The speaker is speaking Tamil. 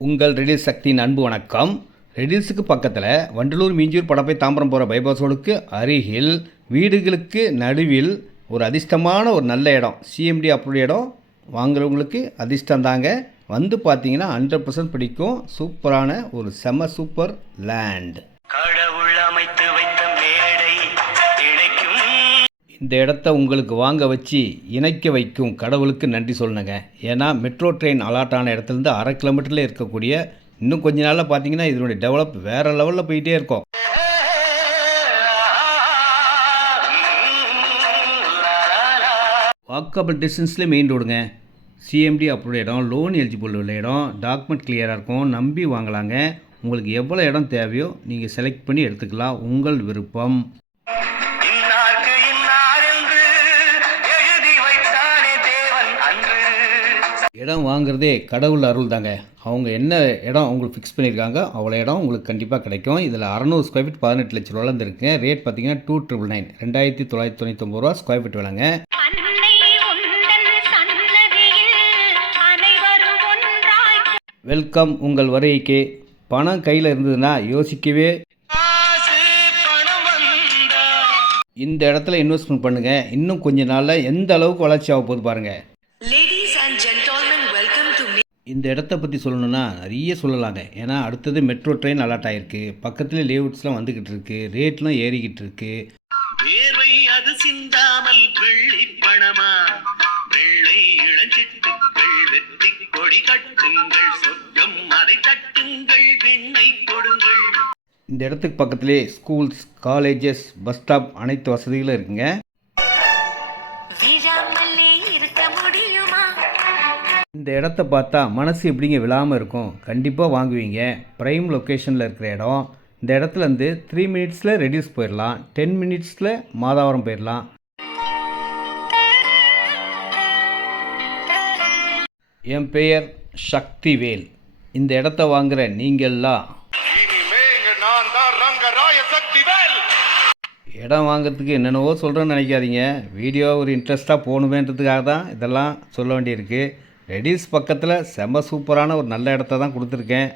உங்கள் ரெடில்ஸ் சக்தியின் அன்பு வணக்கம். ரெடில்ஸுக்கு பக்கத்தில் வண்டலூர் மீஞ்சூர் படப்பை தாம்பரம் போகிற பைபாஸ் ரோடுக்கு அருகில் வீடுகளுக்கு நடுவில் ஒரு அதிர்ஷ்டமான ஒரு நல்ல இடம், சிஎம்டி அப்ரூவ்ட் இடம். வாங்குறவங்களுக்கு அதிர்ஷ்டம் தாங்க. வந்து பார்த்தீங்கன்னா 100% பிடிக்கும். சூப்பரான ஒரு செம சூப்பர் லேண்ட். கடவுள் அமைத்து வைத்த மேடை இணைக்கும் இந்த இடத்த உங்களுக்கு வாங்க வச்சு இணைக்க வைக்கும் கடவுளுக்கு நன்றி சொல்லணுங்க. ஏன்னா மெட்ரோ ட்ரெயின் அலாட் ஆன இடத்துலேருந்து 1/2 கிலோமீட்டரில் இருக்கக்கூடிய இன்னும் கொஞ்ச நாளில் பார்த்தீங்கன்னா இதனுடைய டெவலப் வேறு லெவலில் போயிட்டே இருக்கும். வாக்கபிள் டிஸ்டன்ஸ்லேயே மெயின் ரோடுங்க. சிஎம்டி அப்ரூவ்ட் இடம், லோன் எலிஜிபிள் உள்ள இடம், டாக்குமெண்ட் கிளியராக இருக்கும். நம்பி வாங்கலாங்க. உங்களுக்கு எவ்வளோ இடம் தேவையோ நீங்கள் செலக்ட் பண்ணி எடுத்துக்கலாம். உங்கள் விருப்பம். இடம் வாங்குறதே கடவுள் அருள் தாங்க. அவங்க என்ன இடம் உங்களுக்கு ஃபிக்ஸ் பண்ணியிருக்காங்க அவ்வளோ இடம் உங்களுக்கு கண்டிப்பாக கிடைக்கும். இதில் 600 ஸ்கொயர் ஃபீட் 18 லட்ச ரூபாலேருந்து இருக்குங்க. ரேட் பார்த்தீங்கன்னா 2,999 2,999 ரூபா ஸ்கொயர் ஃபீட் விலைங்க. வெல்கம் உங்கள் வருகைக்கு. பணம் கையில் இருந்ததுன்னா யோசிக்கவே இந்த இடத்துல இன்வெஸ்ட்மெண்ட் பண்ணுங்கள். இன்னும் கொஞ்ச நாளில் எந்த அளவுக்கு வளர்ச்சி ஆக போகுது பாருங்கள். இந்த இடத்த பற்றி சொல்லணுன்னா நிறைய சொல்லலாங்க. ஏன்னா அடுத்தது மெட்ரோ ட்ரெயின் அலாட் ஆகிருக்கு. பக்கத்தில் லேஅவுட்ஸ்லாம் வந்துக்கிட்டு இருக்கு. ரேட்லாம் ஏறிக்கிட்டு இருக்கு. அது சிந்தாமல் வெள்ளி பணமா வெள்ளை இளஞ்சிட்டுக்கள் வெற்றி கொடி கட்டுங்கள் சொர்க்கம் அதை தட்டுங்கள் வெண்ணை கொடுங்கள். இந்த இடத்துக்கு பக்கத்திலே ஸ்கூல்ஸ், காலேஜஸ், பஸ் ஸ்டாப் அனைத்து வசதிகளும் இருக்குங்க. இந்த இடத்த பார்த்தா மனசு எப்படிங்க விழாமல் இருக்கும். கண்டிப்பாக வாங்குவீங்க. ப்ரைம் லொக்கேஷனில் இருக்கிற இடம். இந்த இடத்துலேருந்து 3 மினிட்ஸில் ரெடியூஸ் போயிடலாம். 10 மினிட்ஸில் மாதாவரம் போயிடலாம். என் பெயர் சக்திவேல். இந்த இடத்த வாங்குகிற நீங்கள்லாம் இடம் வாங்கிறதுக்கு என்னென்னவோ சொல்கிறேன்னு நினைக்காதீங்க. வீடியோ ஒரு இன்ட்ரெஸ்ட்டாக போகணுமேன்றதுக்காக தான் இதெல்லாம் சொல்ல வேண்டியிருக்கு. ரெடில்ஸ் பக்கத்தில் செம்ம சூப்பரான ஒரு நல்ல இடத்த தான் கொடுத்துருக்கேன்.